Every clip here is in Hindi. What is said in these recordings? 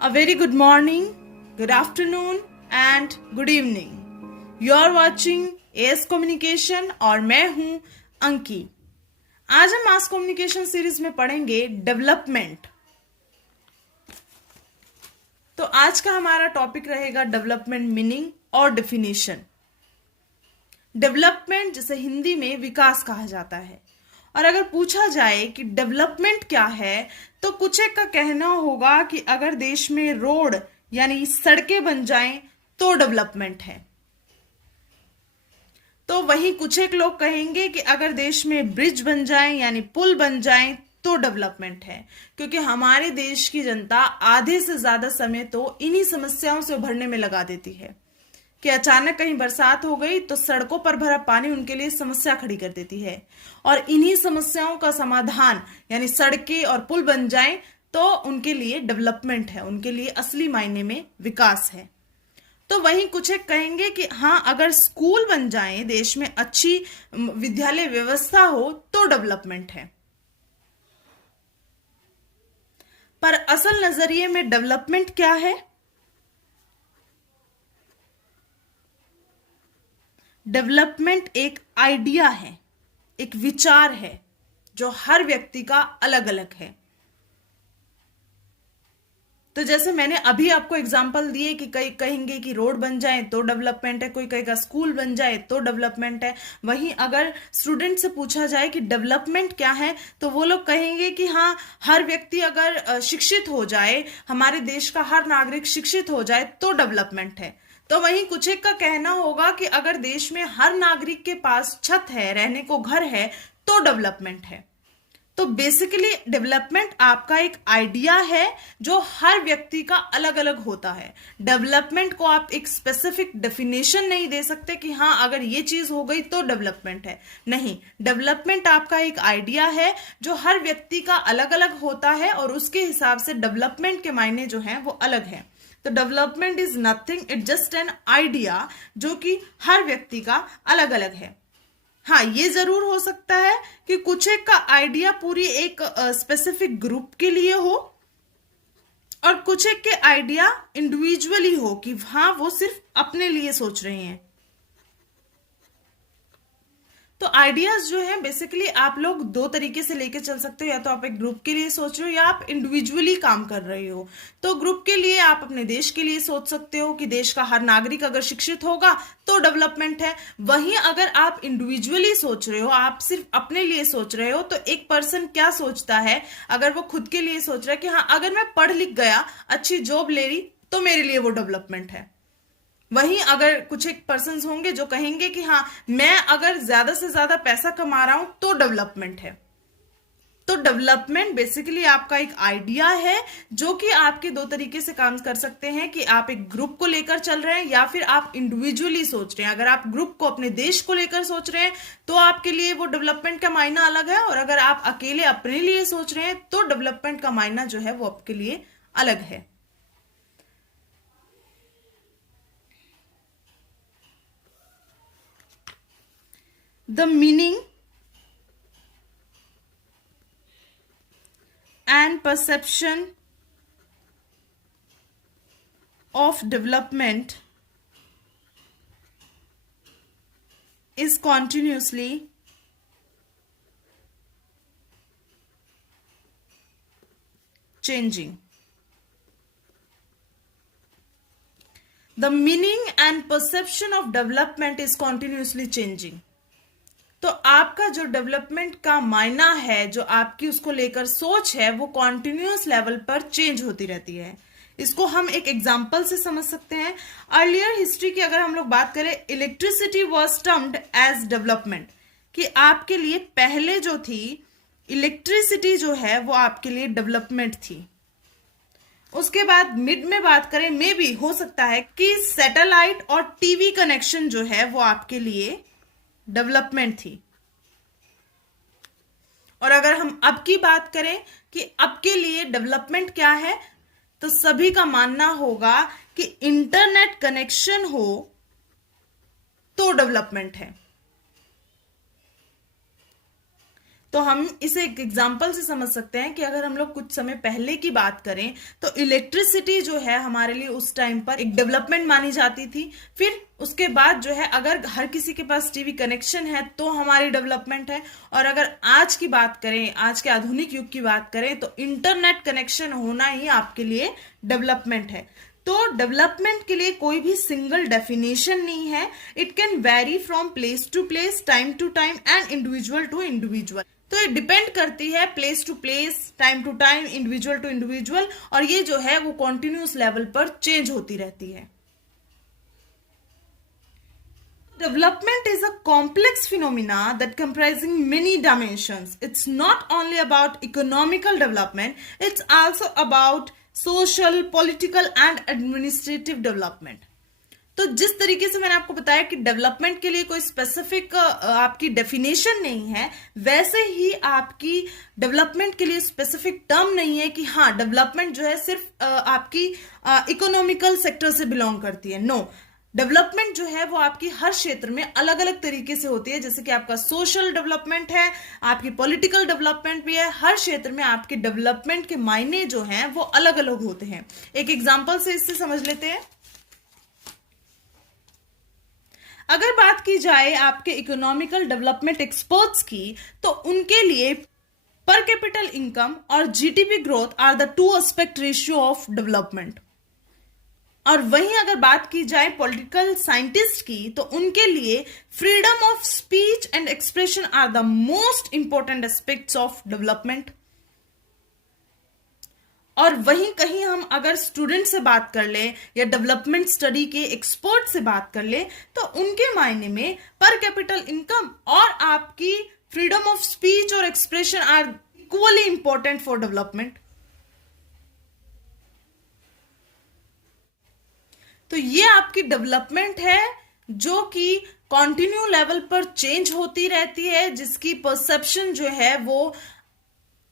A very good morning, good afternoon and good evening. You are watching AS Communication और मैं हूं अंकी। आज हम मास कम्युनिकेशन सीरीज में पढ़ेंगे डेवलपमेंट। तो आज का हमारा टॉपिक रहेगा डेवलपमेंट मीनिंग और डेफिनेशन। डेवलपमेंट जिसे हिंदी में विकास कहा जाता है, और अगर पूछा जाए कि डेवलपमेंट क्या है तो कुछ एक का कहना होगा कि अगर देश में रोड यानी सड़कें बन जाएं तो डेवलपमेंट है। तो वहीं कुछ एक लोग कहेंगे कि अगर देश में ब्रिज बन जाएं यानी पुल बन जाएं तो डेवलपमेंट है, क्योंकि हमारे देश की जनता आधे से ज्यादा समय तो इन्हीं समस्याओं से उभरने में लगा देती है कि अचानक कहीं बरसात हो गई तो सड़कों पर भरा पानी उनके लिए समस्या खड़ी कर देती है, और इन्हीं समस्याओं का समाधान यानी सड़कें और पुल बन जाएं तो उनके लिए डेवलपमेंट है, उनके लिए असली मायने में विकास है। तो वहीं कुछ एक कहेंगे कि हाँ, अगर स्कूल बन जाए, देश में अच्छी विद्यालय व्यवस्था हो तो डेवलपमेंट है। पर असल नजरिए में डेवलपमेंट क्या है? डेवलपमेंट एक आइडिया है, एक विचार है जो हर व्यक्ति का अलग अलग है। तो जैसे मैंने अभी आपको एग्जांपल दिए कि कई कहेंगे कि रोड बन जाए तो डेवलपमेंट है, कोई कहेगा स्कूल बन जाए तो डेवलपमेंट है। वहीं अगर स्टूडेंट से पूछा जाए कि डेवलपमेंट क्या है तो वो लोग कहेंगे कि हाँ, हर व्यक्ति अगर शिक्षित हो जाए, हमारे देश का हर नागरिक शिक्षित हो जाए तो डेवलपमेंट है। तो वहीं कुछ एक का कहना होगा कि अगर देश में हर नागरिक के पास छत है, रहने को घर है तो डेवलपमेंट है। तो बेसिकली डेवलपमेंट आपका एक आइडिया है जो हर व्यक्ति का अलग अलग होता है। डेवलपमेंट को आप एक स्पेसिफिक डेफिनेशन नहीं दे सकते कि हाँ, अगर ये चीज हो गई तो डेवलपमेंट है। नहीं, डेवलपमेंट आपका एक आइडिया है जो हर व्यक्ति का अलग अलग होता है, और उसके हिसाब से डेवलपमेंट के मायने जो हैं वो अलग है। तो development is nothing, it just an idea जो कि हर व्यक्ति का अलग अलग है। हाँ, ये जरूर हो सकता है कि कुछ एक का आइडिया पूरी एक स्पेसिफिक ग्रुप के लिए हो, और कुछ एक के आइडिया इंडिविजुअली हो कि हाँ, वो सिर्फ अपने लिए सोच रहे हैं। तो आइडियाज जो है बेसिकली आप लोग दो तरीके से लेके चल सकते हो, या तो आप एक ग्रुप के लिए सोच रहे हो या आप इंडिविजुअली काम कर रहे हो। तो ग्रुप के लिए आप अपने देश के लिए सोच सकते हो कि देश का हर नागरिक अगर शिक्षित होगा तो डेवलपमेंट है। वहीं अगर आप इंडिविजुअली सोच रहे हो, आप सिर्फ अपने लिए सोच रहे हो, तो एक पर्सन क्या सोचता है, अगर वो खुद के लिए सोच रहा है कि हाँ, अगर मैं पढ़ लिख गया, अच्छी जॉब ले रही तो मेरे लिए वो डेवलपमेंट है। वहीं अगर कुछ एक पर्सन्स होंगे जो कहेंगे कि हाँ, मैं अगर ज्यादा से ज्यादा पैसा कमा रहा हूं तो डेवलपमेंट है। तो डेवलपमेंट बेसिकली आपका एक आइडिया है जो कि आपके दो तरीके से काम कर सकते हैं, कि आप एक ग्रुप को लेकर चल रहे हैं या फिर आप इंडिविजुअली सोच रहे हैं। अगर आप ग्रुप को, अपने देश को लेकर सोच रहे हैं तो आपके लिए वो डेवलपमेंट का मायना अलग है, और अगर आप अकेले अपने लिए सोच रहे हैं तो डेवलपमेंट का मायना जो है वो आपके लिए अलग है। The meaning and perception of development is continuously changing. The meaning and perception of development is continuously changing. तो आपका जो डेवलपमेंट का मायना है, जो आपकी उसको लेकर सोच है, वो कॉन्टिन्यूस लेवल पर चेंज होती रहती है। इसको हम एक एग्जांपल से समझ सकते हैं। अर्लियर हिस्ट्री की अगर हम लोग बात करें, electricity was termed as development, कि आपके लिए पहले जो थी इलेक्ट्रिसिटी जो है वो आपके लिए डेवलपमेंट थी। उसके बाद मिड में बात करें, मे भी हो सकता है कि सैटेलाइट और टीवी कनेक्शन जो है वो आपके लिए डेवलपमेंट थी। और अगर हम अब की बात करें कि अब के लिए डेवलपमेंट क्या है, तो सभी का मानना होगा कि इंटरनेट कनेक्शन हो तो डेवलपमेंट है। तो हम इसे एक एग्जाम्पल से समझ सकते हैं कि अगर हम लोग कुछ समय पहले की बात करें तो इलेक्ट्रिसिटी जो है हमारे लिए उस टाइम पर एक डेवलपमेंट मानी जाती थी। फिर उसके बाद जो है अगर हर किसी के पास टीवी कनेक्शन है तो हमारी डेवलपमेंट है। और अगर आज की बात करें, आज के आधुनिक युग की बात करें, तो इंटरनेट कनेक्शन होना ही आपके लिए डेवलपमेंट है। तो डेवलपमेंट के लिए कोई भी सिंगल डेफिनेशन नहीं है। It can vary from place to place, time to time and individual to individual. तो ये डिपेंड करती है place to place, time to time, individual to individual, और ये जो है वो कॉन्टिन्यूस लेवल पर चेंज होती रहती है। Development is a complex phenomena that comprising many dimensions. It's not only about economical development, it's also about social, political and administrative development. तो जिस तरीके से मैंने आपको बताया कि डेवलपमेंट के लिए कोई स्पेसिफिक आपकी डेफिनेशन नहीं है, वैसे ही आपकी डेवलपमेंट के लिए स्पेसिफिक टर्म नहीं है कि हाँ डेवलपमेंट जो है सिर्फ आपकी इकोनॉमिकल सेक्टर से बिलोंग करती है। नो, डेवलपमेंट जो है वो आपकी हर क्षेत्र में अलग अलग तरीके से होती है। जैसे कि आपका सोशल डेवलपमेंट है, आपकी पॉलिटिकल डेवलपमेंट भी है। हर क्षेत्र में आपके डेवलपमेंट के मायने जो हैं वो अलग अलग होते हैं। एक एग्जांपल से इससे समझ लेते हैं। अगर बात की जाए आपके इकोनॉमिकल डेवलपमेंट एक्सपर्ट्स की, तो उनके लिए पर कैपिटल इनकम और GDP growth are the two aspect ratio of development. और वहीं अगर बात की जाए पॉलिटिकल साइंटिस्ट की, तो उनके लिए freedom of speech and expression are the most important aspects of development. और वहीं कहीं हम अगर स्टूडेंट से बात कर ले या डेवलपमेंट स्टडी के एक्सपर्ट से बात कर ले, तो उनके मायने में पर कैपिटल इनकम और आपकी फ्रीडम ऑफ स्पीच और expression are equally important for development. तो ये आपकी डेवलपमेंट है जो कि कॉन्टिन्यू लेवल पर चेंज होती रहती है, जिसकी परसेप्शन जो है वो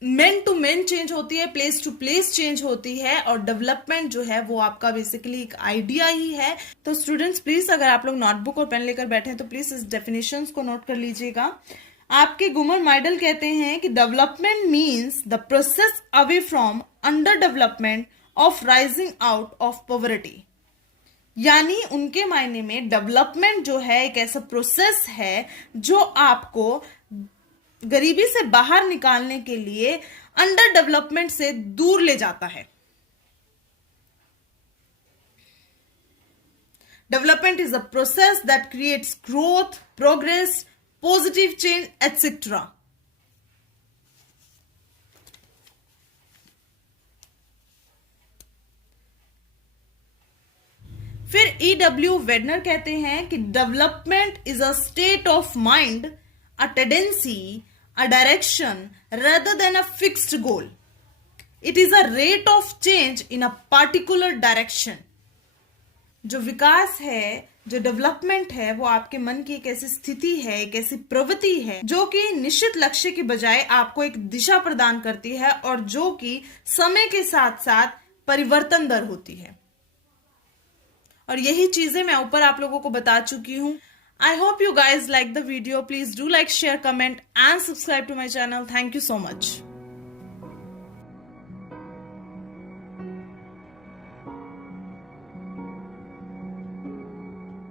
मेन टू मेन चेंज होती है, प्लेस टू प्लेस चेंज होती है। और डेवलपमेंट जो है वो आपका बेसिकली एक आइडिया ही है। तो स्टूडेंट्स प्लीज, अगर आप लोग नोटबुक और पेन लेकर बैठे हैं तो प्लीज इस डेफिनेशंस को नोट कर लीजिएगा। आपके गुमर माइडल कहते हैं कि development means the process away from under development of rising out of poverty. यानी उनके मायने में डेवलपमेंट जो है एक ऐसा प्रोसेस है जो आपको गरीबी से बाहर निकालने के लिए अंडर डेवलपमेंट से दूर ले जाता है। Development is a process that creates growth, progress, positive change etcetera. फिर E.W. वेडनर कहते हैं कि development is a state of mind, a tendency, a direction rather than a fixed goal. It is a rate of change in a particular direction. जो विकास है, जो डेवलपमेंट है, वो आपके मन की एक ऐसी स्थिति है, एक ऐसी प्रवृत्ति है जो कि निश्चित लक्ष्य के बजाय आपको एक दिशा प्रदान करती है और जो कि समय के साथ साथ परिवर्तन दर होती है। और यही चीजें मैं ऊपर आप लोगों को बता चुकी हूं। I hope you guys like the video. Please do like, share, comment and subscribe to my channel. Thank you so much.